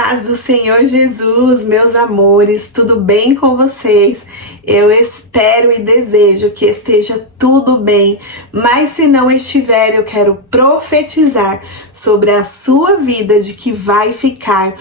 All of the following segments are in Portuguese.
Paz do Senhor Jesus, meus amores, tudo bem com vocês? Eu espero e desejo que esteja tudo bem, mas se não estiver, eu quero profetizar sobre a sua vida de que vai ficar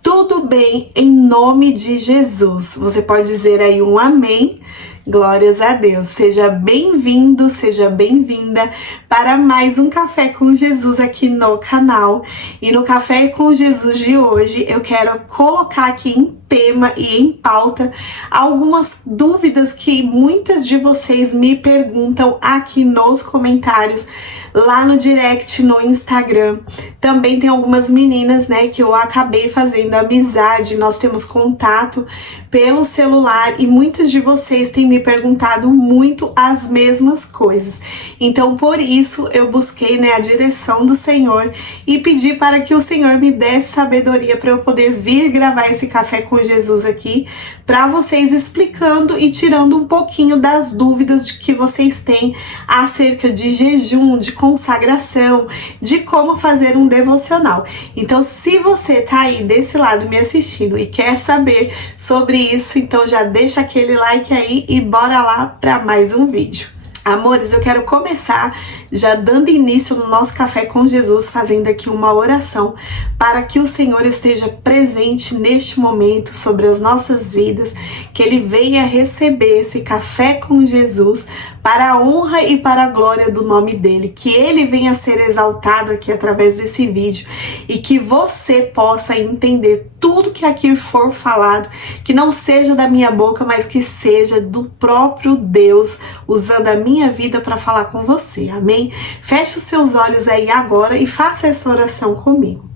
tudo bem em nome de Jesus. Você pode dizer aí um amém? Glórias a Deus. Seja bem-vindo, seja bem-vinda para mais um Café com Jesus aqui no canal. E no Café com Jesus de hoje eu quero colocar aqui em tema e em pauta algumas dúvidas que muitas de vocês me perguntam aqui nos comentários, lá no direct no Instagram. Também tem algumas meninas, né, que eu acabei fazendo amizade, nós temos contato pelo celular e muitas de vocês têm me perguntado muito as mesmas coisas. Então, por isso, eu busquei, né, a direção do Senhor e pedi para que o Senhor me desse sabedoria para eu poder vir gravar esse Café com Jesus aqui para vocês, explicando e tirando um pouquinho das dúvidas de que vocês têm acerca de jejum, de consagração, de como fazer um devocional. Então, se você tá aí desse lado me assistindo e quer saber sobre isso, então já deixa aquele like aí e bora lá para mais um vídeo. Amores, eu quero começar já dando início no nosso Café com Jesus, fazendo aqui uma oração para que o Senhor esteja presente neste momento sobre as nossas vidas, que Ele venha receber esse Café com Jesus para a honra e para a glória do nome dEle, que Ele venha ser exaltado aqui através desse vídeo e que você possa entender tudo que aqui for falado, que não seja da minha boca, mas que seja do próprio Deus, usando a minha vida para falar com você, amém? Feche os seus olhos aí agora e faça essa oração comigo.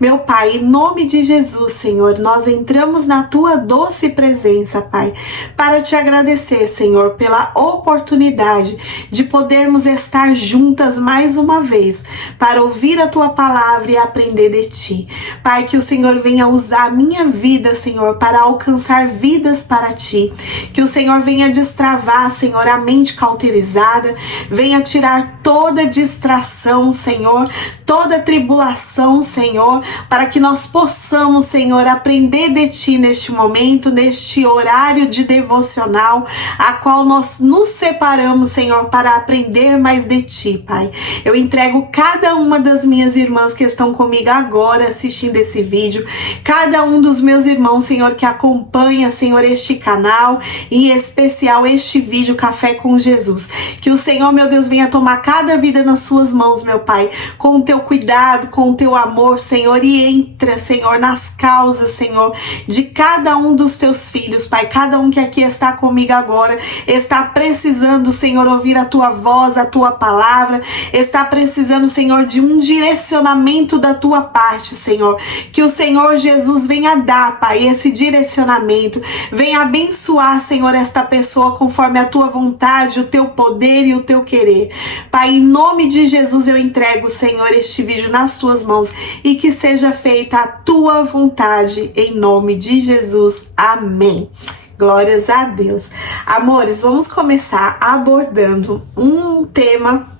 Meu Pai, em nome de Jesus, Senhor, nós entramos na Tua doce presença, Pai, para Te agradecer, Senhor, pela oportunidade de podermos estar juntas mais uma vez, para ouvir a Tua palavra e aprender de Ti. Pai, que o Senhor venha usar a minha vida, Senhor, para alcançar vidas para Ti. Que o Senhor venha destravar, Senhor, a mente cauterizada, venha tirar toda distração, Senhor, toda tribulação, Senhor, para que nós possamos, Senhor, aprender de Ti neste momento, neste horário de devocional, a qual nós nos separamos, Senhor, para aprender mais de Ti, Pai. Eu entrego cada uma das minhas irmãs que estão comigo agora assistindo esse vídeo, cada um dos meus irmãos, Senhor, que acompanha, Senhor, este canal, em especial este vídeo Café com Jesus. Que o Senhor, meu Deus, venha tomar cada vida nas Suas mãos, meu Pai, com o Teu cuidado, com o Teu amor, Senhor, e entra, Senhor, nas causas, Senhor, de cada um dos Teus filhos, Pai. Cada um que aqui está comigo agora está precisando, Senhor, ouvir a Tua voz, a Tua palavra, está precisando, Senhor, de um direcionamento da Tua parte, Senhor. Que o Senhor Jesus venha dar, Pai, esse direcionamento, venha abençoar, Senhor, esta pessoa conforme a Tua vontade, o Teu poder e o Teu querer. Pai, em nome de Jesus eu entrego, Senhor, este vídeo nas Tuas mãos e que seja feita a Tua vontade, em nome de Jesus. Amém. Glórias a Deus. Amores, vamos começar abordando um tema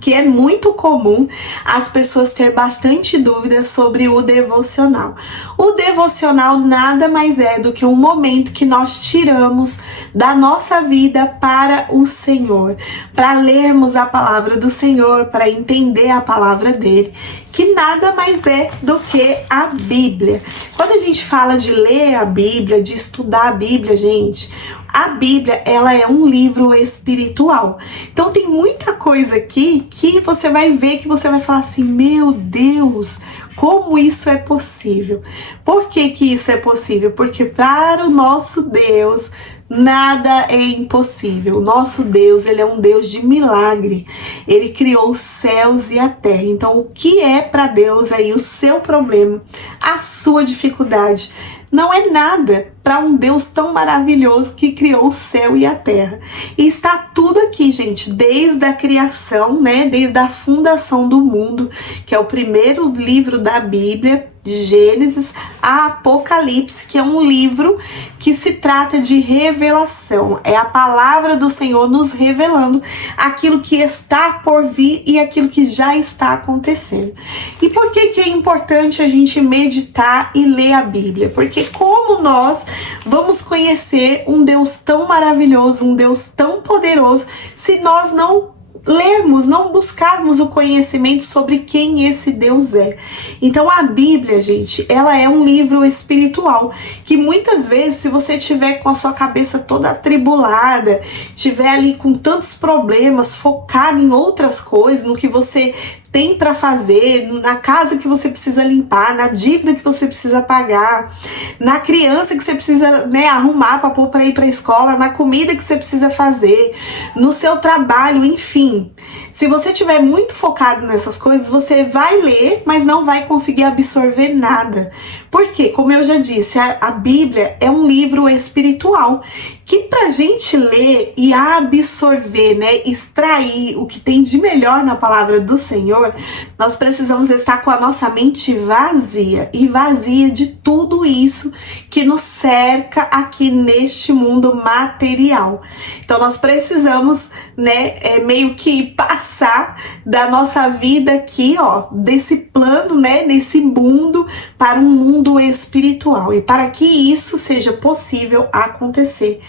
que é muito comum as pessoas ter bastante dúvidas sobre o devocional. O devocional nada mais é do que um momento que nós tiramos da nossa vida para o Senhor, para lermos a palavra do Senhor, para entender a palavra dele, que nada mais é do que a Bíblia. Quando a gente fala de ler a Bíblia, de estudar a Bíblia, gente, a Bíblia, ela é um livro espiritual. Então tem muita coisa aqui que você vai ver, que você vai falar assim, meu Deus, como isso é possível? Por que que isso é possível? Porque para o nosso Deus, nada é impossível. O nosso Deus, Ele é um Deus de milagre. Ele criou os céus e a terra. Então, o que é para Deus aí o seu problema, a sua dificuldade? Não é nada para um Deus tão maravilhoso que criou o céu e a terra. E está tudo aqui, gente, desde a criação, né? Desde a fundação do mundo, que é o primeiro livro da Bíblia, de Gênesis a Apocalipse, que é um livro que se trata de revelação. É a palavra do Senhor nos revelando aquilo que está por vir e aquilo que já está acontecendo. E por que é importante a gente meditar e ler a Bíblia? Porque como nós vamos conhecer um Deus tão maravilhoso, um Deus tão poderoso, se nós não lermos, não buscarmos o conhecimento sobre quem esse Deus é. Então a Bíblia, gente, ela é um livro espiritual, que muitas vezes, se você tiver com a sua cabeça toda atribulada, tiver ali com tantos problemas, focado em outras coisas, no que você tem para fazer, na casa que você precisa limpar, na dívida que você precisa pagar, na criança que você precisa, né, arrumar para pôr para ir para a escola, na comida que você precisa fazer, no seu trabalho, enfim. Se você estiver muito focado nessas coisas, você vai ler, mas não vai conseguir absorver nada. Porque, como eu já disse, a Bíblia é um livro espiritual que pra gente ler e absorver, né, extrair o que tem de melhor na palavra do Senhor, nós precisamos estar com a nossa mente vazia e vazia de tudo isso que nos cerca aqui neste mundo material. Então nós precisamos, né, meio que passar da nossa vida aqui, ó, desse plano, né, desse mundo para um mundo espiritual. E para que isso seja possível acontecer,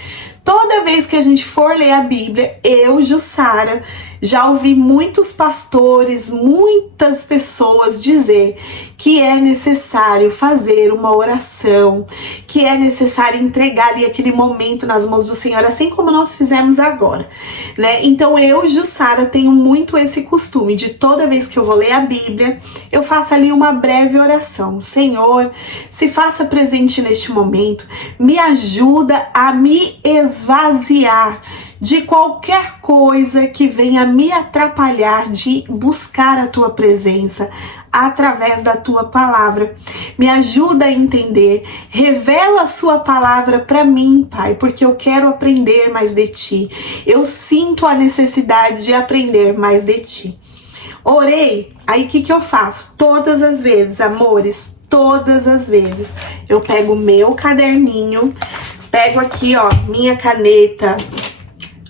toda vez que a gente for ler a Bíblia, eu, Jussara, já ouvi muitos pastores, muitas pessoas dizer que é necessário fazer uma oração, que é necessário entregar ali aquele momento nas mãos do Senhor, assim como nós fizemos agora, né? Então eu, Jussara, tenho muito esse costume de toda vez que eu vou ler a Bíblia, eu faço ali uma breve oração. Senhor, se faça presente neste momento, me ajuda a me esvaziar de qualquer coisa que venha me atrapalhar de buscar a tua presença através da tua palavra. Me ajuda a entender, revela a sua palavra para mim, Pai, porque eu quero aprender mais de ti. Eu sinto a necessidade de aprender mais de ti. Orei, aí o que eu faço? Todas as vezes, amores, todas as vezes, eu pego o meu caderninho, pego aqui, ó, minha caneta,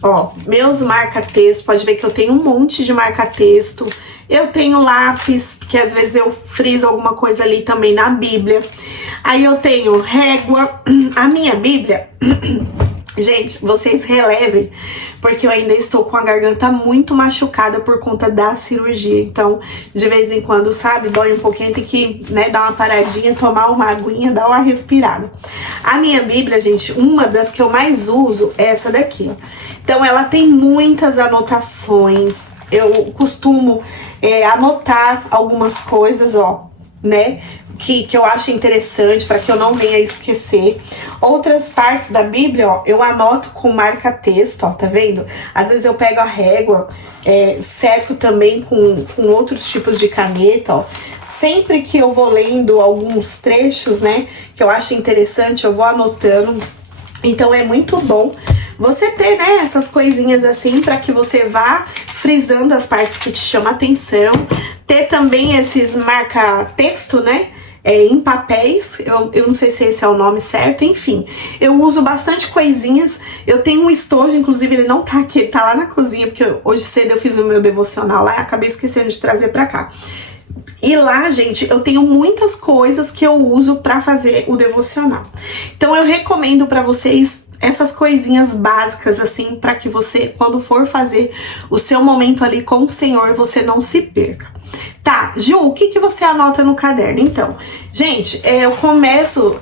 ó, meus marca-texto, pode ver que eu tenho um monte de marca-texto. Eu tenho lápis, que às vezes eu friso alguma coisa ali também na Bíblia. Aí eu tenho régua. A minha Bíblia, gente, vocês relevem, porque eu ainda estou com a garganta muito machucada por conta da cirurgia. Então, de vez em quando, sabe, dói um pouquinho, tem que, né, dar uma paradinha, tomar uma aguinha, dar uma respirada. A minha Bíblia, gente, uma das que eu mais uso é essa daqui, ó. Então, ela tem muitas anotações. Eu costumo anotar algumas coisas, ó, né, que eu acho interessante para que eu não venha esquecer. Outras partes da Bíblia, ó, eu anoto com marca-texto, ó, tá vendo? Às vezes eu pego a régua, cerco também com outros tipos de caneta, ó. Sempre que eu vou lendo alguns trechos, né, que eu acho interessante, eu vou anotando. Então é muito bom você ter, né, essas coisinhas assim para que você vá frisando as partes que te chamam a atenção. Ter também esses marca-texto, né, em papéis, eu não sei se esse é o nome certo, enfim. Eu uso bastante coisinhas. Eu tenho um estojo, inclusive ele não tá aqui, ele tá lá na cozinha, porque hoje cedo eu fiz o meu devocional lá e acabei esquecendo de trazer pra cá. E lá, gente, eu tenho muitas coisas que eu uso pra fazer o devocional. Então eu recomendo pra vocês essas coisinhas básicas, assim, para que você, quando for fazer o seu momento ali com o Senhor, você não se perca. Tá, Ju, o que você anota no caderno? Então, gente, eu começo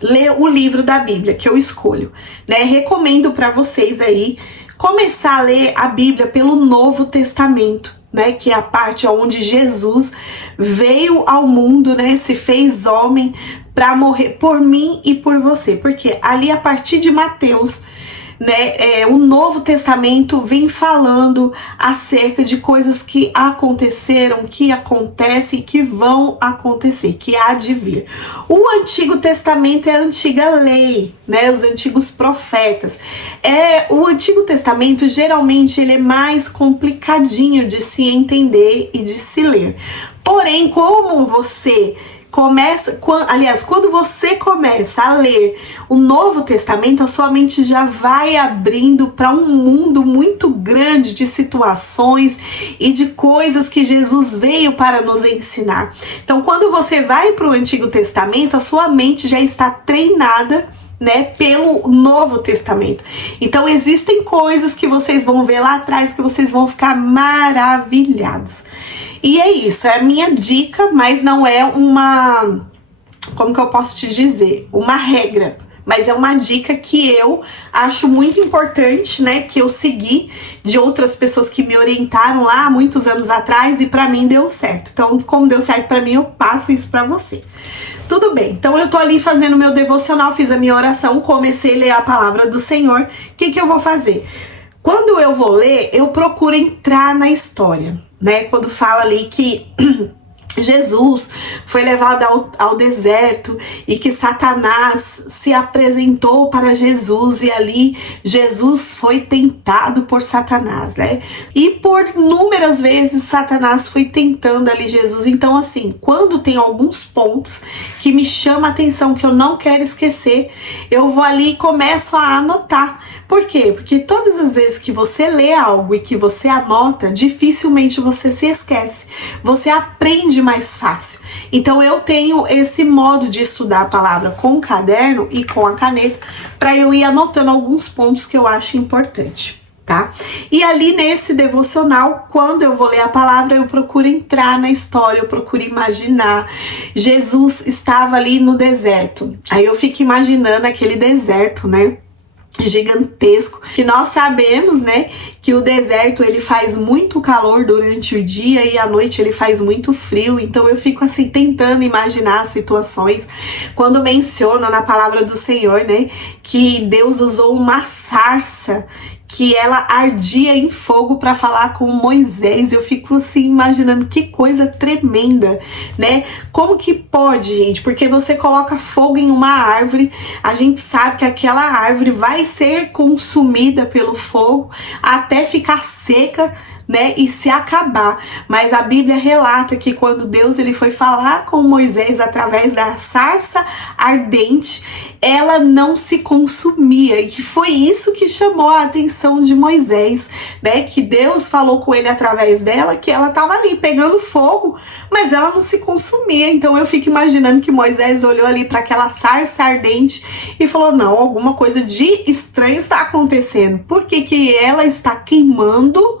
ler o livro da Bíblia que eu escolho, né? Recomendo para vocês aí começar a ler a Bíblia pelo Novo Testamento, né, que é a parte onde Jesus veio ao mundo, né, se fez homem para morrer por mim e por você, porque ali a partir de Mateus, né, o Novo Testamento vem falando acerca de coisas que aconteceram, que acontecem e que vão acontecer, que há de vir. O Antigo Testamento é a antiga lei, né, os antigos profetas. O Antigo Testamento, geralmente, ele é mais complicadinho de se entender e de se ler. Porém, como você quando você começa a ler o Novo Testamento, a sua mente já vai abrindo para um mundo muito grande de situações e de coisas que Jesus veio para nos ensinar. Então, quando você vai para o Antigo Testamento, a sua mente já está treinada, né, pelo Novo Testamento. Então existem coisas que vocês vão ver lá atrás que vocês vão ficar maravilhados. E é isso, é a minha dica, mas não é uma, como que eu posso te dizer, uma regra, mas é uma dica que eu acho muito importante, né, que eu segui de outras pessoas que me orientaram lá há muitos anos atrás e pra mim deu certo. Então, como deu certo pra mim, eu passo isso pra você. Tudo bem, então eu tô ali fazendo meu devocional, fiz a minha oração, comecei a ler a palavra do Senhor. O que eu vou fazer? Quando eu vou ler, eu procuro entrar na história, né? Quando fala ali que Jesus foi levado ao deserto e que Satanás se apresentou para Jesus e ali Jesus foi tentado por Satanás, né? E por inúmeras vezes Satanás foi tentando ali Jesus. Então, assim, quando tem alguns pontos que me chama a atenção, que eu não quero esquecer, eu vou ali e começo a anotar. Por quê? Porque todas as vezes que você lê algo e que você anota, dificilmente você se esquece. Você aprende mais fácil. Então eu tenho esse modo de estudar a palavra com o caderno e com a caneta para eu ir anotando alguns pontos que eu acho importante, tá? E ali nesse devocional, quando eu vou ler a palavra, eu procuro entrar na história, eu procuro imaginar. Jesus estava ali no deserto. Aí eu fico imaginando aquele deserto, né? Gigantesco, que nós sabemos, né, que o deserto ele faz muito calor durante o dia e à noite ele faz muito frio. Então eu fico assim tentando imaginar situações quando menciona na palavra do Senhor, né, que Deus usou uma sarça que ela ardia em fogo para falar com Moisés. Eu fico assim imaginando que coisa tremenda, né? Como que pode, gente? Porque você coloca fogo em uma árvore, a gente sabe que aquela árvore vai ser consumida pelo fogo até ficar seca, né, e se acabar. Mas a Bíblia relata que quando Deus ele foi falar com Moisés através da sarça ardente, ela não se consumia, e que foi isso que chamou a atenção de Moisés, né, que Deus falou com ele através dela, que ela estava ali pegando fogo, mas ela não se consumia. Então eu fico imaginando que Moisés olhou ali para aquela sarça ardente e falou, não, alguma coisa de estranho está acontecendo, por que ela está queimando,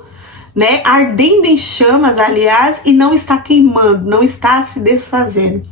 né, ardendo em chamas, aliás, e não está queimando, não está se desfazendo.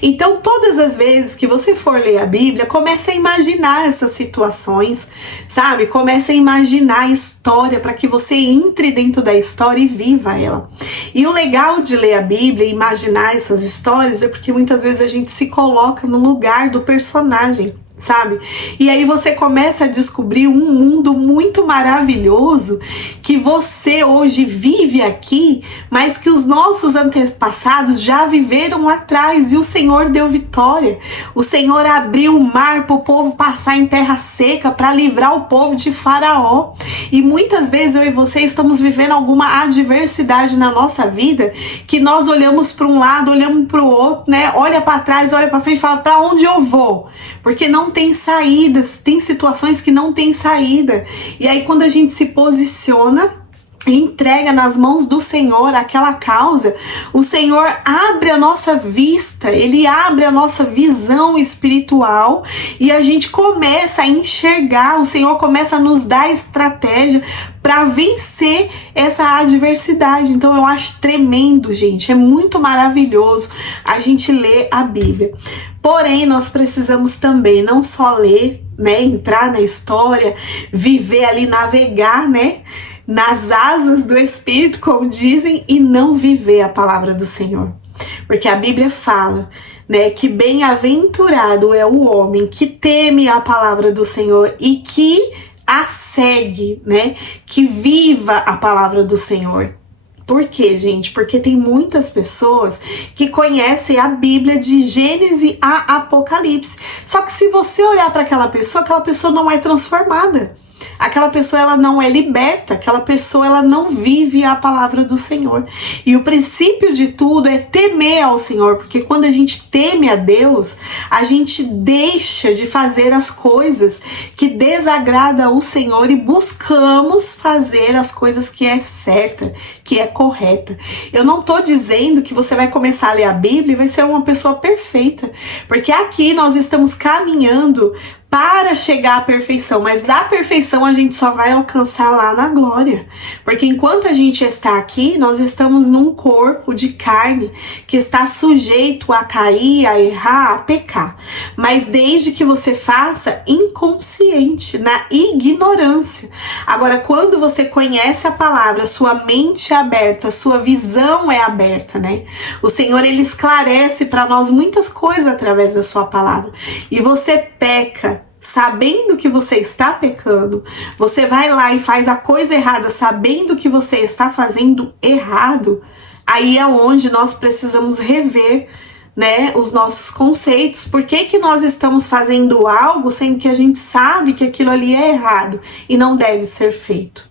Então, todas as vezes que você for ler a Bíblia, comece a imaginar essas situações, sabe? Comece a imaginar a história para que você entre dentro da história e viva ela. E o legal de ler a Bíblia e imaginar essas histórias é porque muitas vezes a gente se coloca no lugar do personagem, sabe? E aí você começa a descobrir um mundo muito maravilhoso que você hoje vive aqui, mas que os nossos antepassados já viveram lá atrás, e o Senhor deu vitória. O Senhor abriu o mar para o povo passar em terra seca para livrar o povo de Faraó. E muitas vezes eu e você estamos vivendo alguma adversidade na nossa vida, que nós olhamos para um lado, olhamos para o outro, né? Olha para trás, olha para frente e fala, para onde eu vou? Porque não tem saídas, tem situações que não tem saída. E aí quando a gente se posiciona e entrega nas mãos do Senhor aquela causa, o Senhor abre a nossa vista, Ele abre a nossa visão espiritual e a gente começa a enxergar, o Senhor começa a nos dar estratégia para vencer essa adversidade. Então eu acho tremendo, gente, é muito maravilhoso a gente ler a Bíblia. Porém, nós precisamos também não só ler, né, entrar na história, viver ali, navegar, né, nas asas do Espírito, como dizem, e não viver a palavra do Senhor. Porque a Bíblia fala, né, que bem-aventurado é o homem que teme a palavra do Senhor e que a segue, né, que viva a palavra do Senhor. Por quê, gente? Porque tem muitas pessoas que conhecem a Bíblia de Gênesis a Apocalipse. Só que se você olhar para aquela pessoa não é transformada. aquela pessoa ela não é liberta, aquela pessoa ela não vive a palavra do Senhor. E o princípio de tudo é temer ao Senhor, porque quando a gente teme a Deus, a gente deixa de fazer as coisas que desagradam o Senhor e buscamos fazer as coisas que é certa, que é correta. Eu não tô dizendo que você vai começar a ler a Bíblia e vai ser uma pessoa perfeita, porque aqui nós estamos caminhando para chegar à perfeição, mas a perfeição a gente só vai alcançar lá na glória, porque enquanto a gente está aqui, nós estamos num corpo de carne que está sujeito a cair, a errar, a pecar, mas desde que você faça inconsciente, na ignorância. Agora, quando você conhece a palavra, sua mente é aberta, sua visão é aberta, né? O Senhor, ele esclarece para nós muitas coisas através da sua palavra, e você peca sabendo que você está pecando, você vai lá e faz a coisa errada sabendo que você está fazendo errado, aí é onde nós precisamos rever, né, os nossos conceitos. Por que nós estamos fazendo algo sendo que a gente sabe que aquilo ali é errado e não deve ser feito?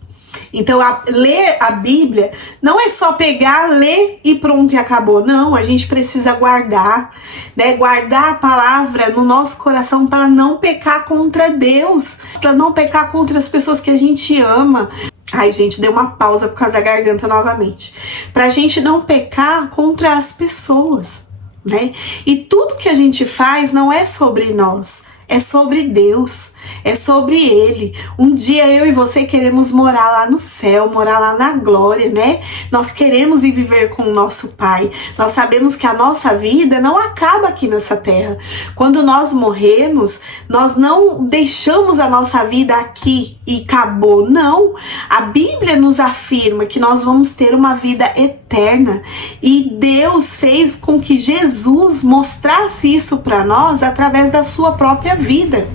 Então, ler a Bíblia não é só pegar, ler e pronto e acabou. Não, a gente precisa guardar, né? Guardar a palavra no nosso coração para não pecar contra Deus, para não pecar contra as pessoas que a gente ama. Ai, gente, deu uma pausa por causa da garganta novamente. Pra gente não pecar contra as pessoas, né? E tudo que a gente faz não é sobre nós, é sobre Deus, é sobre Ele. Um dia eu e você queremos morar lá no céu, morar lá na glória, né? Nós queremos ir viver com o nosso Pai. Nós sabemos que a nossa vida não acaba aqui nessa terra. Quando nós morremos, nós não deixamos a nossa vida aqui e acabou. Não. A Bíblia nos afirma que nós vamos ter uma vida eterna. E Deus fez com que Jesus mostrasse isso para nós através da sua própria vida.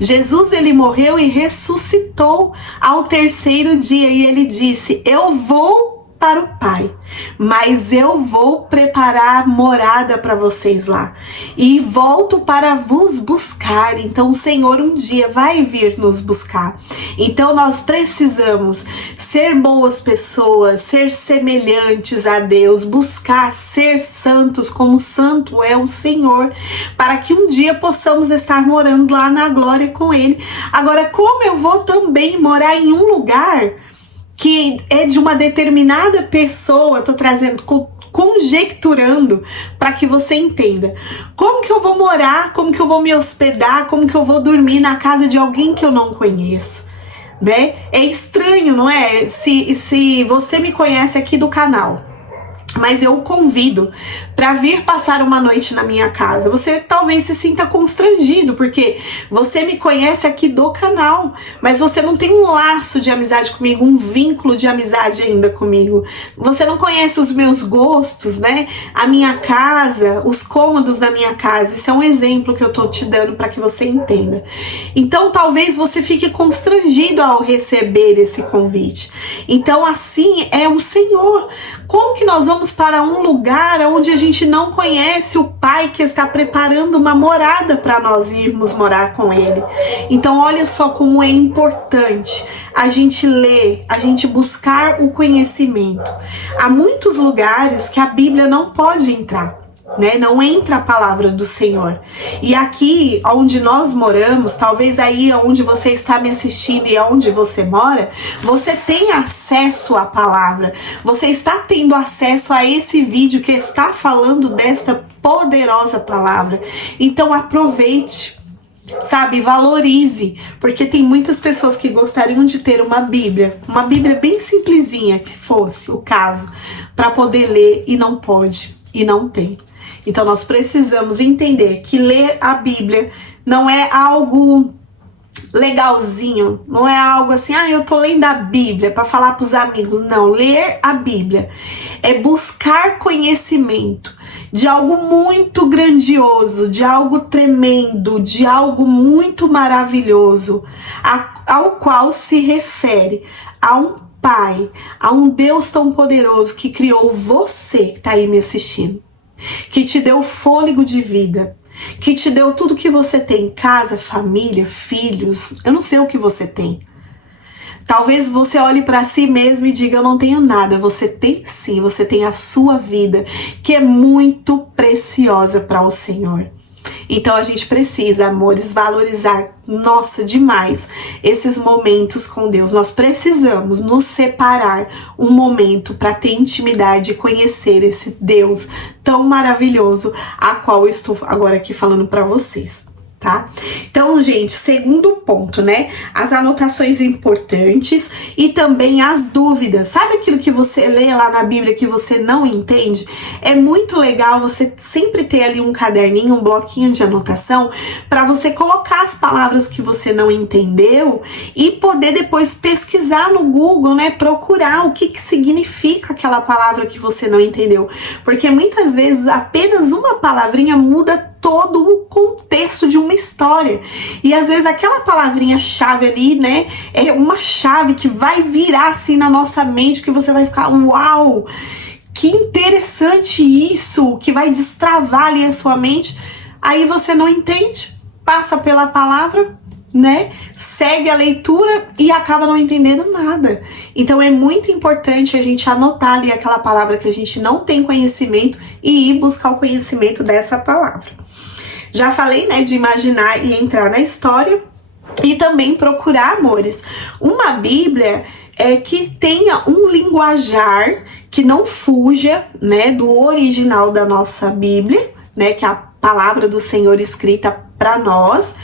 Jesus, ele morreu e ressuscitou ao terceiro dia, e ele disse: eu vou para o Pai, mas eu vou preparar morada para vocês lá e volto para vos buscar. Então o Senhor um dia vai vir nos buscar. Então nós precisamos ser boas pessoas, ser semelhantes a Deus, buscar ser santos como santo é o Senhor, para que um dia possamos estar morando lá na glória com Ele. Agora, como eu vou também morar em um lugar que é de uma determinada pessoa? Tô trazendo, conjecturando para que você entenda. Como que eu vou morar? Como que eu vou me hospedar? Como que eu vou dormir na casa de alguém que eu não conheço? Né? É estranho, não é? Se você me conhece aqui do canal, mas eu o convido para vir passar uma noite na minha casa, você talvez se sinta constrangido, porque você me conhece aqui do canal, mas você não tem um laço de amizade comigo, um vínculo de amizade ainda comigo. Você não conhece os meus gostos, né? A minha casa, os cômodos da minha casa. Isso é um exemplo que eu tô te dando para que você entenda. Então, talvez você fique constrangido ao receber esse convite. Então, assim é o Senhor. Como que nós vamos para um lugar onde a gente não conhece o Pai que está preparando uma morada para nós irmos morar com Ele? Então, olha só como é importante a gente ler, a gente buscar o conhecimento. Há muitos lugares que a Bíblia não pode entrar, né? Não entra a palavra do Senhor. E aqui onde nós moramos, talvez aí onde você está me assistindo e onde você mora, você tem acesso à palavra. Você está tendo acesso a esse vídeo que está falando desta poderosa palavra. Então aproveite, sabe, valorize, porque tem muitas pessoas que gostariam de ter uma Bíblia bem simplesinha, que fosse o caso, para poder ler e não pode, e não tem. Então nós precisamos entender que ler a Bíblia não é algo legalzinho, não é algo assim, eu tô lendo a Bíblia para falar pros amigos. Não, ler a Bíblia é buscar conhecimento de algo muito grandioso, de algo tremendo, de algo muito maravilhoso, ao qual se refere a um Pai, a um Deus tão poderoso que criou você que tá aí me assistindo, que te deu fôlego de vida, que te deu tudo que você tem, casa, família, filhos, eu não sei o que você tem, Talvez você olhe para si mesmo e diga, eu não tenho nada. Você tem sim, você tem a sua vida, que é muito preciosa para o Senhor. Então a gente precisa, amores, valorizar, nossa, demais, esses momentos com Deus. Nós precisamos nos separar um momento para ter intimidade e conhecer esse Deus tão maravilhoso, a qual eu estou agora aqui falando para vocês. Tá? Então, gente, segundo ponto, né? As anotações importantes e também as dúvidas. Sabe aquilo que você lê lá na Bíblia que você não entende? É muito legal você sempre ter ali um caderninho, um bloquinho de anotação para você colocar as palavras que você não entendeu e poder depois pesquisar no Google, né? Procurar o que significa aquela palavra que você não entendeu. Porque muitas vezes apenas uma palavrinha muda todo o contexto de uma história. E às vezes aquela palavrinha-chave ali, né, é uma chave que vai virar assim na nossa mente, que você vai ficar, uau, que interessante isso, que vai destravar ali a sua mente. Aí você não entende, passa pela palavra, né, segue a leitura e acaba não entendendo nada. Então é muito importante a gente anotar ali aquela palavra que a gente não tem conhecimento e ir buscar o conhecimento dessa palavra. Já falei, né, de imaginar e entrar na história e também procurar, amores, uma Bíblia que tenha um linguajar que não fuja, né, do original da nossa Bíblia, né, que é a palavra do Senhor escrita para nós,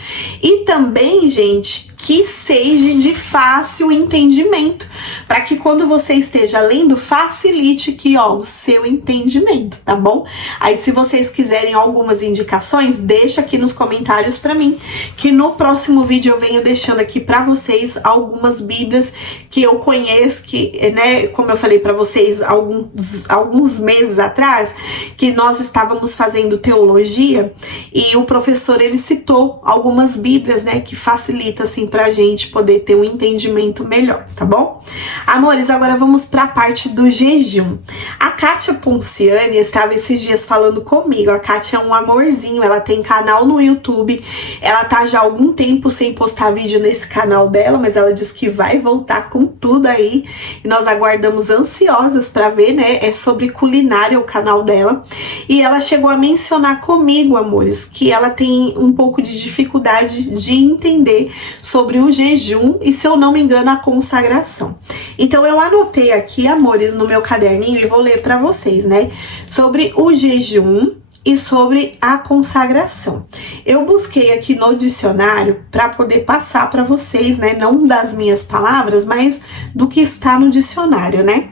e também, gente, que seja de fácil entendimento, para que quando você esteja lendo, facilite aqui, ó, o seu entendimento, tá bom? Aí, se vocês quiserem algumas indicações, deixa aqui nos comentários para mim, que no próximo vídeo eu venho deixando aqui para vocês algumas Bíblias que eu conheço, que, né, como eu falei para vocês alguns meses atrás, que nós estávamos fazendo teologia, e o professor, ele citou algumas Bíblias, né, que facilita, assim, pra gente poder ter um entendimento melhor, tá bom? Amores, agora vamos pra parte do jejum. A Kátia Ponciani estava esses dias falando comigo. A Kátia é um amorzinho, ela tem canal no YouTube, ela tá já há algum tempo sem postar vídeo nesse canal dela, mas ela disse que vai voltar com tudo aí, e nós aguardamos ansiosas pra ver, né? É sobre culinária o canal dela, e ela chegou a mencionar comigo, amores, que ela tem um pouco de dificuldade de entender sobre o jejum e, se eu não me engano, a consagração. Então eu anotei aqui, amores, no meu caderninho e vou ler para vocês, né? Sobre o jejum e sobre a consagração. Eu busquei aqui no dicionário para poder passar para vocês, né? Não das minhas palavras, mas do que está no dicionário, né?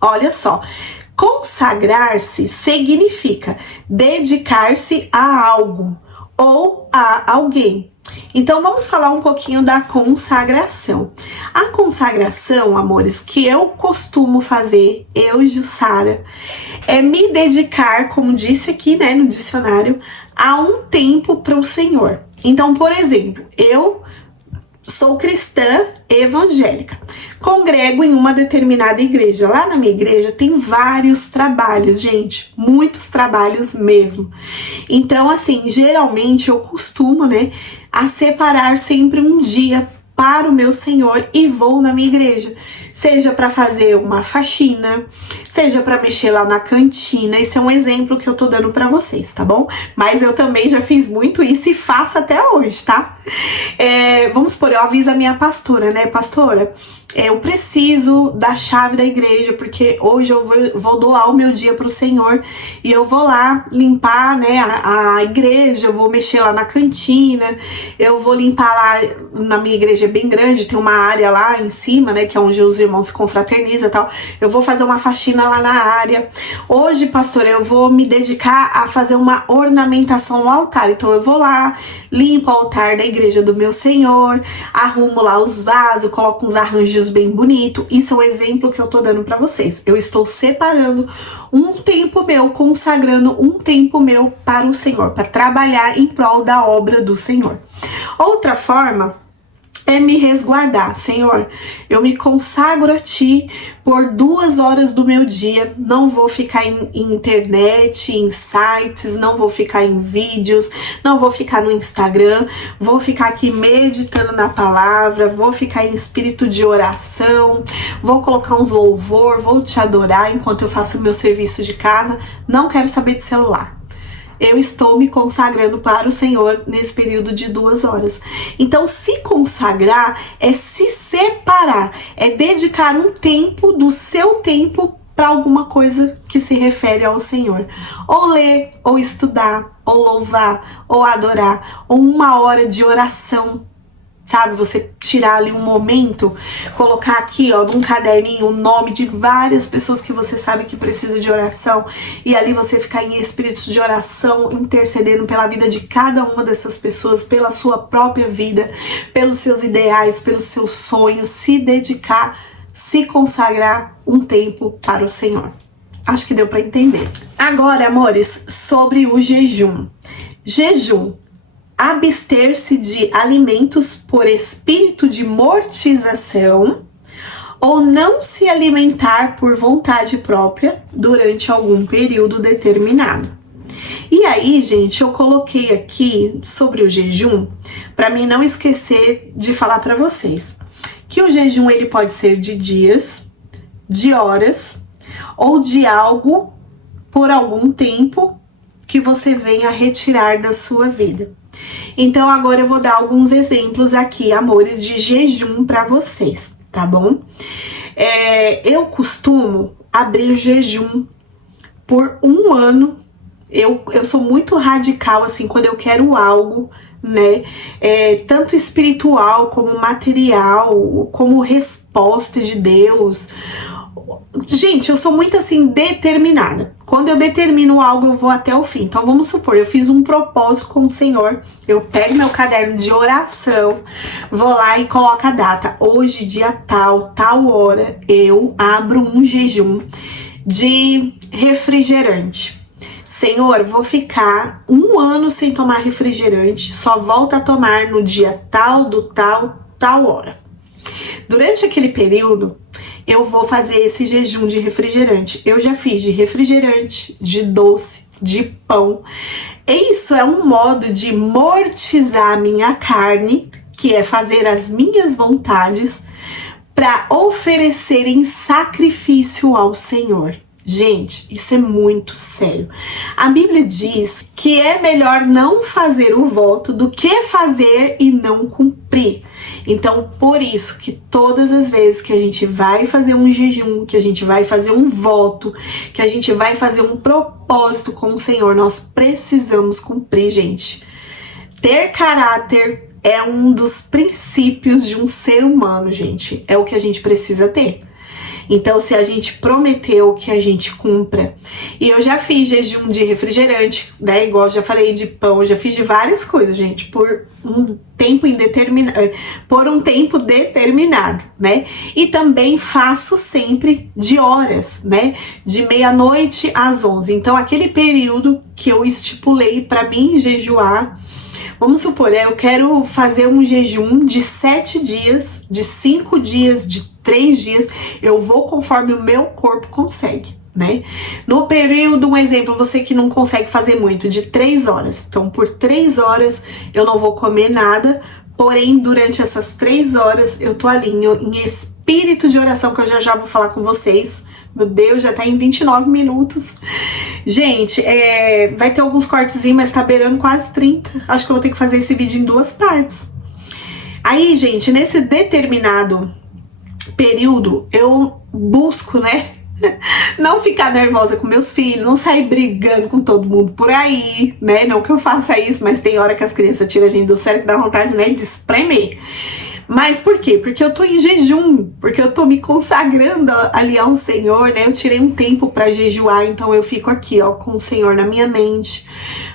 Olha só. Consagrar-se significa dedicar-se a algo ou a alguém. Então, vamos falar um pouquinho da consagração. A consagração, amores, que eu costumo fazer, eu e Jussara, é me dedicar, como disse aqui, né, no dicionário, a um tempo para o Senhor. Então, por exemplo, eu sou cristã evangélica, congrego em uma determinada igreja. Lá na minha igreja tem vários trabalhos, gente, muitos trabalhos mesmo. Então, assim, geralmente eu costumo, né, a separar sempre um dia para o meu Senhor e vou na minha igreja. Seja para fazer uma faxina, seja para mexer lá na cantina. Esse é um exemplo que eu tô dando para vocês, tá bom? Mas eu também já fiz muito isso e faço até hoje, tá? Vamos supor, eu aviso a minha pastora, né? Pastora, eu preciso da chave da igreja, porque hoje eu vou doar o meu dia pro Senhor e eu vou lá limpar, né, a igreja, eu vou mexer lá na cantina, eu vou limpar lá, na minha igreja é bem grande, tem uma área lá em cima, né, que é onde os irmãos se confraternizam e tal, eu vou fazer uma faxina lá na área. Hoje, pastor, eu vou me dedicar a fazer uma ornamentação no altar, então eu vou lá, limpo o altar da igreja do meu Senhor, arrumo lá os vasos, coloco uns arranjos bem bonito. Isso é um exemplo que eu tô dando para vocês. Eu estou separando um tempo meu, consagrando um tempo meu para o Senhor, para trabalhar em prol da obra do Senhor. Outra forma é me resguardar. Senhor, eu me consagro a Ti por 2 horas do meu dia. Não vou ficar em internet, em sites, não vou ficar em vídeos, não vou ficar no Instagram. Vou ficar aqui meditando na palavra, vou ficar em espírito de oração, vou colocar uns louvor, vou Te adorar enquanto eu faço o meu serviço de casa. Não quero saber de celular. Eu estou me consagrando para o Senhor nesse período de 2 horas. Então, se consagrar é se separar, é dedicar um tempo do seu tempo para alguma coisa que se refere ao Senhor. Ou ler, ou estudar, ou louvar, ou adorar, ou 1 hora de oração. Sabe, você tirar ali um momento, colocar aqui, ó, num caderninho o nome de várias pessoas que você sabe que precisa de oração, e ali você ficar em espíritos de oração, intercedendo pela vida de cada uma dessas pessoas, pela sua própria vida, pelos seus ideais, pelos seus sonhos, se dedicar, se consagrar um tempo para o Senhor. Acho que deu para entender. Agora, amores, sobre o jejum. Jejum. Abster-se de alimentos por espírito de mortização ou não se alimentar por vontade própria durante algum período determinado. E aí, gente, eu coloquei aqui sobre o jejum para mim não esquecer de falar para vocês que o jejum ele pode ser de dias, de horas ou de algo por algum tempo que você venha retirar da sua vida. Então agora eu vou dar alguns exemplos aqui, amores, de jejum para vocês, tá bom? Eu costumo abrir jejum por 1 ano. Eu sou muito radical, assim, quando eu quero algo, né? Tanto espiritual como material, como resposta de Deus. Gente, eu sou muito assim determinada. Quando eu determino algo, eu vou até o fim. Então vamos supor, eu fiz um propósito com o Senhor. Eu pego meu caderno de oração, vou lá e coloco a data. Hoje, dia tal, tal hora, eu abro um jejum de refrigerante. Senhor, vou ficar 1 ano sem tomar refrigerante, só volto a tomar no dia tal, do tal hora. Durante aquele período, eu vou fazer esse jejum de refrigerante. Eu já fiz de refrigerante, de doce, de pão. Isso é um modo de mortizar a minha carne, que é fazer as minhas vontades, para oferecer em sacrifício ao Senhor. Gente, isso é muito sério. A Bíblia diz que é melhor não fazer o voto do que fazer e não cumprir. Então, por isso que todas as vezes que a gente vai fazer um jejum, que a gente vai fazer um voto, que a gente vai fazer um propósito com o Senhor, nós precisamos cumprir, gente. Ter caráter é um dos princípios de um ser humano, gente. É o que a gente precisa ter. Então, se a gente prometeu que a gente cumpra. E eu já fiz jejum de refrigerante, né? Igual eu já falei de pão, eu já fiz de várias coisas, gente, por um tempo determinado, né? E também faço sempre de horas, né? De meia-noite às 11. Então, aquele período que eu estipulei para mim jejuar, vamos supor, eu quero fazer um jejum de 7 dias, de 5 dias, de 3 dias, eu vou conforme o meu corpo consegue, né? No período, um exemplo, você que não consegue fazer muito, de 3 horas. Então, por 3 horas eu não vou comer nada, porém, durante essas 3 horas eu tô ali em espírito de oração, que eu já vou falar com vocês. Meu Deus, já tá em 29 minutos. Gente, vai ter alguns cortezinhos, mas tá beirando quase 30. Acho que eu vou ter que fazer esse vídeo em 2 partes. Aí, gente, nesse determinado período, eu busco, né? Não ficar nervosa com meus filhos, não sair brigando com todo mundo por aí, né? Não que eu faça isso, mas tem hora que as crianças tiram a gente do sério que dá vontade, né, de espremer. Mas por quê? Porque eu tô em jejum, porque eu tô me consagrando ali ao Senhor, né? Eu tirei um tempo pra jejuar, então eu fico aqui, ó, com o Senhor na minha mente.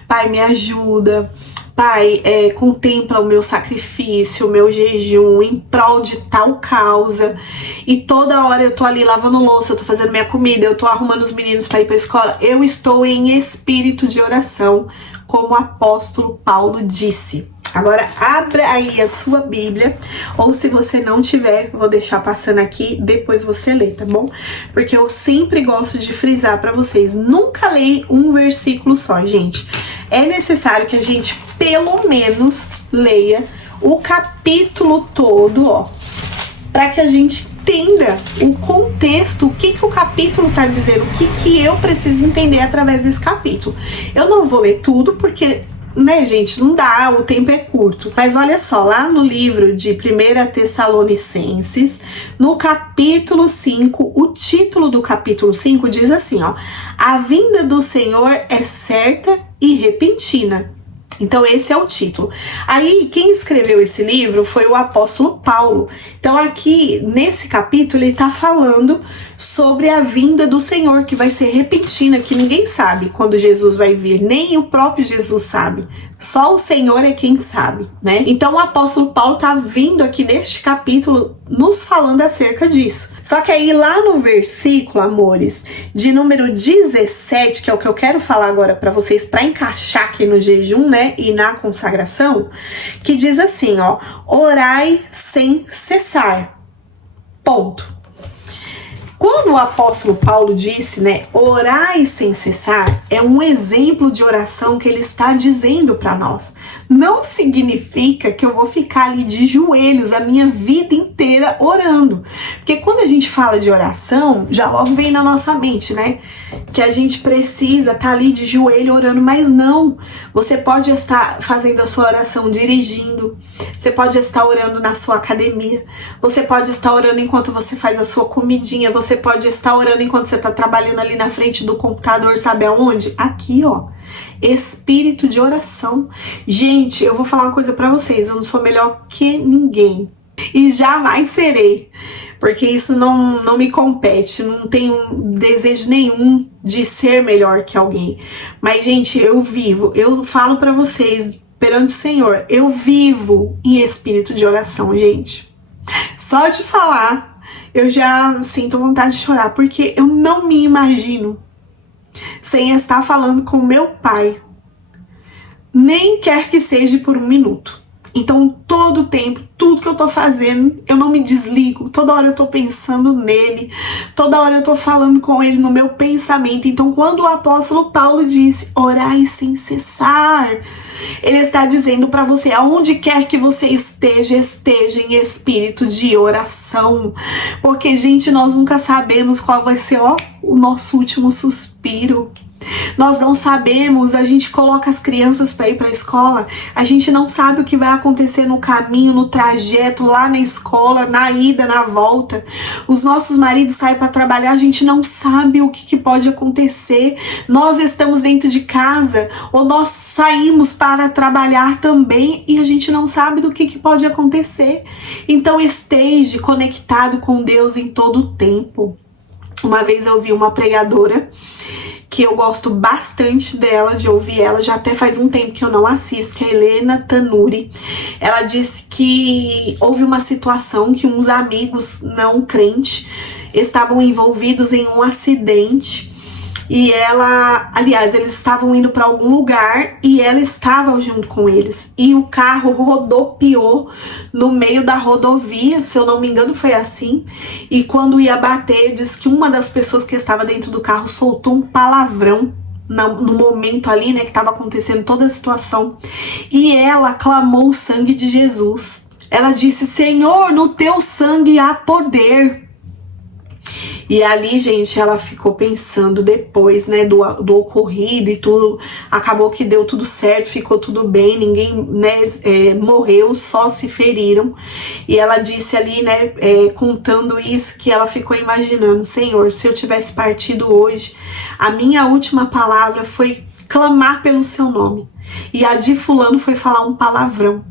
Pai, me ajuda. Pai, contempla o meu sacrifício, o meu jejum em prol de tal causa. E toda hora eu tô ali lavando louça, eu tô fazendo minha comida, eu tô arrumando os meninos para ir pra escola. Eu estou em espírito de oração, como o apóstolo Paulo disse. Agora, abra aí a sua Bíblia, ou se você não tiver, vou deixar passando aqui, depois você lê, tá bom? Porque eu sempre gosto de frisar pra vocês, nunca leia um versículo só, gente. É necessário que a gente, pelo menos, leia o capítulo todo, ó, pra que a gente entenda o contexto, o que o capítulo tá dizendo, o que eu preciso entender através desse capítulo. Eu não vou ler tudo, porque... né, gente, não dá, o tempo é curto. Mas olha só, lá no livro de 1 Tessalonicenses, no capítulo 5, o título do capítulo 5 diz assim, ó: a vinda do Senhor é certa e repentina. Então esse é o título. Aí quem escreveu esse livro foi o apóstolo Paulo. Então aqui nesse capítulo ele tá falando sobre a vinda do Senhor, que vai ser repentina, que ninguém sabe quando Jesus vai vir, nem o próprio Jesus sabe. Só o Senhor é quem sabe, né? Então o apóstolo Paulo tá vindo aqui neste capítulo nos falando acerca disso. Só que aí lá no versículo, amores, de número 17, que é o que eu quero falar agora para vocês, para encaixar aqui no jejum, né, e na consagração, que diz assim, ó: orai sem cessar. Ponto. Quando o apóstolo Paulo disse, né, orai sem cessar, é um exemplo de oração que ele está dizendo para nós. Não significa que eu vou ficar ali de joelhos a minha vida inteira orando. Porque quando a gente fala de oração, já logo vem na nossa mente, né, que a gente precisa estar ali de joelho orando, mas não. Você pode estar fazendo a sua oração dirigindo, você pode estar orando na sua academia, você pode estar orando enquanto você faz a sua comidinha, você pode estar orando enquanto você está trabalhando ali na frente do computador, sabe aonde? Aqui, ó. Espírito de oração. Gente, eu vou falar uma coisa pra vocês, eu não sou melhor que ninguém. E jamais serei. Porque isso não me compete, não tenho desejo nenhum de ser melhor que alguém. Mas, gente, eu falo pra vocês, perante o Senhor, eu vivo em espírito de oração, gente. Só de falar, eu já sinto vontade de chorar, porque eu não me imagino sem estar falando com meu pai, nem quer que seja por um minuto. Então, todo o tempo, tudo que eu tô fazendo, eu não me desligo. Toda hora eu tô pensando nele, toda hora eu tô falando com ele no meu pensamento. Então, quando o apóstolo Paulo disse, orai sem cessar, ele está dizendo para você, aonde quer que você esteja em espírito de oração. Porque, gente, nós nunca sabemos qual vai ser, ó, o nosso último suspiro. Nós não sabemos, a gente coloca as crianças para ir para a escola, a gente não sabe o que vai acontecer no caminho, no trajeto, lá na escola, na ida, na volta. Os nossos maridos saem para trabalhar, a gente não sabe o que pode acontecer. Nós estamos dentro de casa, ou nós saímos para trabalhar também e a gente não sabe do que pode acontecer. Então esteja conectado com Deus em todo o tempo. Uma vez eu vi uma pregadora que eu gosto bastante dela, de ouvir ela, já até faz um tempo que eu não assisto, que é a Helena Tanuri. Ela disse que houve uma situação que uns amigos não crentes estavam envolvidos em um acidente e ela, aliás, eles estavam indo para algum lugar e ela estava junto com eles. E o carro rodopiou no meio da rodovia, se eu não me engano foi assim. E quando ia bater, diz que uma das pessoas que estava dentro do carro soltou um palavrão no momento ali, né, que estava acontecendo toda a situação. E ela clamou o sangue de Jesus. Ela disse, Senhor, no teu sangue há poder. E ali, gente, ela ficou pensando depois, né, do ocorrido e tudo. Acabou que deu tudo certo, ficou tudo bem, ninguém, né, morreu, só se feriram. E ela disse ali, né, contando isso, que ela ficou imaginando, Senhor, se eu tivesse partido hoje, a minha última palavra foi clamar pelo seu nome. E a de fulano foi falar um palavrão.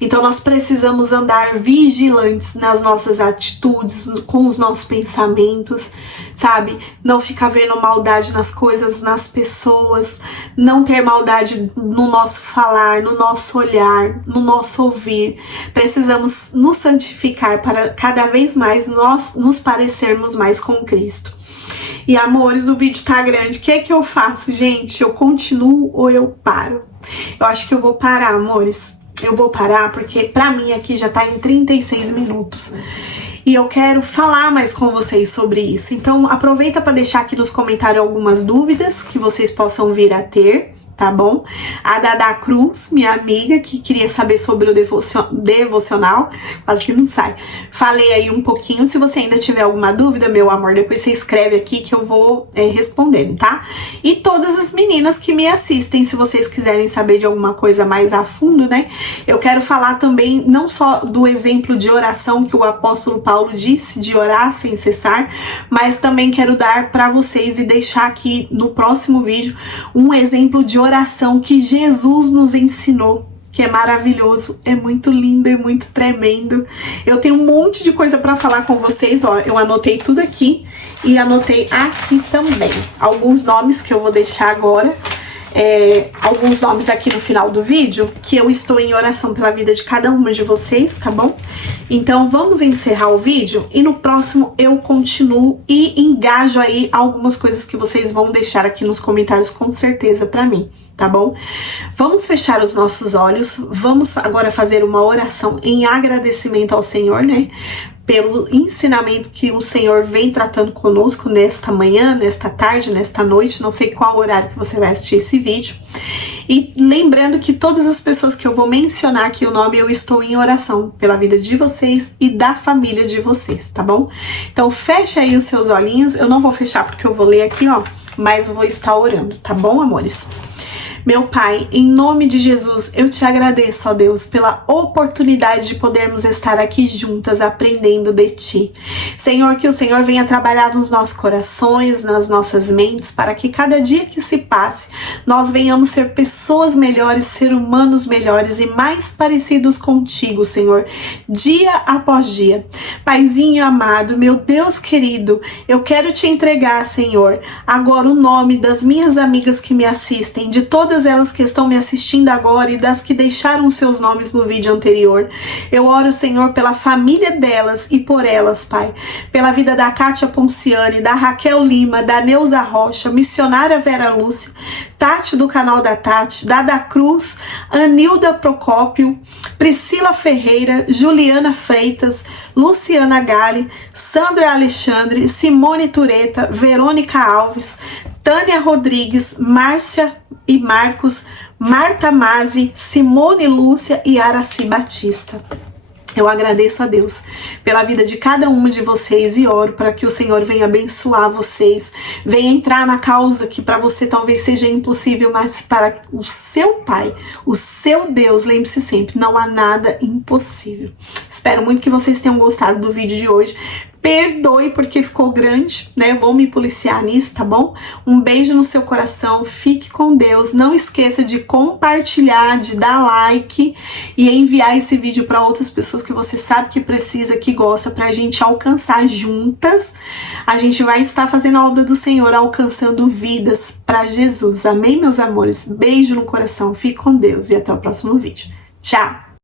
Então nós precisamos andar vigilantes nas nossas atitudes, com os nossos pensamentos, sabe? Não ficar vendo maldade nas coisas, nas pessoas, não ter maldade no nosso falar, no nosso olhar, no nosso ouvir. Precisamos nos santificar para cada vez mais nós nos parecermos mais com Cristo. E amores, o vídeo tá grande, o que é que eu faço, gente? Eu continuo ou eu paro? Eu acho que eu vou parar, amores. eu vou parar porque pra mim aqui já tá em 36 minutos. E eu quero falar mais com vocês sobre isso. Então aproveita para deixar aqui nos comentários algumas dúvidas que vocês possam vir a ter, tá bom? A Dada Cruz, minha amiga, que queria saber sobre o devocional, quase que não sai. Falei aí um pouquinho. Se você ainda tiver alguma dúvida, meu amor, depois você escreve aqui que eu vou respondendo, tá? E todas as meninas que me assistem, se vocês quiserem saber de alguma coisa mais a fundo, né? Eu quero falar também não só do exemplo de oração que o apóstolo Paulo disse, de orar sem cessar, mas também quero dar para vocês e deixar aqui no próximo vídeo um exemplo de oração que Jesus nos ensinou, que é maravilhoso, é muito lindo, é muito tremendo. Eu tenho um monte de coisa para falar com vocês, ó, eu anotei tudo aqui e anotei aqui também alguns nomes que eu vou deixar agora, alguns nomes aqui no final do vídeo, que eu estou em oração pela vida de cada uma de vocês, tá bom? Então vamos encerrar o vídeo e no próximo eu continuo e engajo aí algumas coisas que vocês vão deixar aqui nos comentários com certeza pra mim, tá bom? Vamos fechar os nossos olhos, vamos agora fazer uma oração em agradecimento ao Senhor, né? Pelo ensinamento que o Senhor vem tratando conosco nesta manhã, nesta tarde, nesta noite, não sei qual horário que você vai assistir esse vídeo. E lembrando que todas as pessoas que eu vou mencionar aqui o nome, eu estou em oração pela vida de vocês e da família de vocês, tá bom? Então fecha aí os seus olhinhos, eu não vou fechar porque eu vou ler aqui, ó, mas eu vou estar orando, tá bom, amores? Meu Pai, em nome de Jesus, eu te agradeço, ó Deus, pela oportunidade de podermos estar aqui juntas aprendendo de Ti. Senhor, que o Senhor venha trabalhar nos nossos corações, nas nossas mentes, para que cada dia que se passe, nós venhamos ser pessoas melhores, ser humanos melhores e mais parecidos contigo, Senhor, dia após dia. Paizinho amado, meu Deus querido, eu quero te entregar, Senhor, agora o nome das minhas amigas que me assistem, de todas elas que estão me assistindo agora e das que deixaram seus nomes no vídeo anterior. Eu oro, Senhor, pela família delas e por elas, Pai. Pela vida da Kátia Ponciani, da Raquel Lima, da Neuza Rocha, missionária Vera Lúcia, Tati do canal da Tati, Dada Cruz, Anilda Procópio, Priscila Ferreira, Juliana Freitas, Luciana Gali, Sandra Alexandre, Simone Tureta, Verônica Alves, Tânia Rodrigues, Márcia e Marcos, Marta Mazzi, Simone Lúcia e Araci Batista. Eu agradeço a Deus pela vida de cada uma de vocês e oro para que o Senhor venha abençoar vocês, venha entrar na causa que para você talvez seja impossível, mas para o seu Pai, o seu Deus, lembre-se sempre, não há nada impossível. Espero muito que vocês tenham gostado do vídeo de hoje. Perdoe porque ficou grande, né? Eu vou me policiar nisso, tá bom? Um beijo no seu coração, fique com Deus. Não esqueça de compartilhar, de dar like e enviar esse vídeo para outras pessoas que você sabe que precisa, que gosta, pra gente alcançar juntas. A gente vai estar fazendo a obra do Senhor, alcançando vidas para Jesus. Amém, meus amores? Beijo no coração, fique com Deus e até o próximo vídeo. Tchau!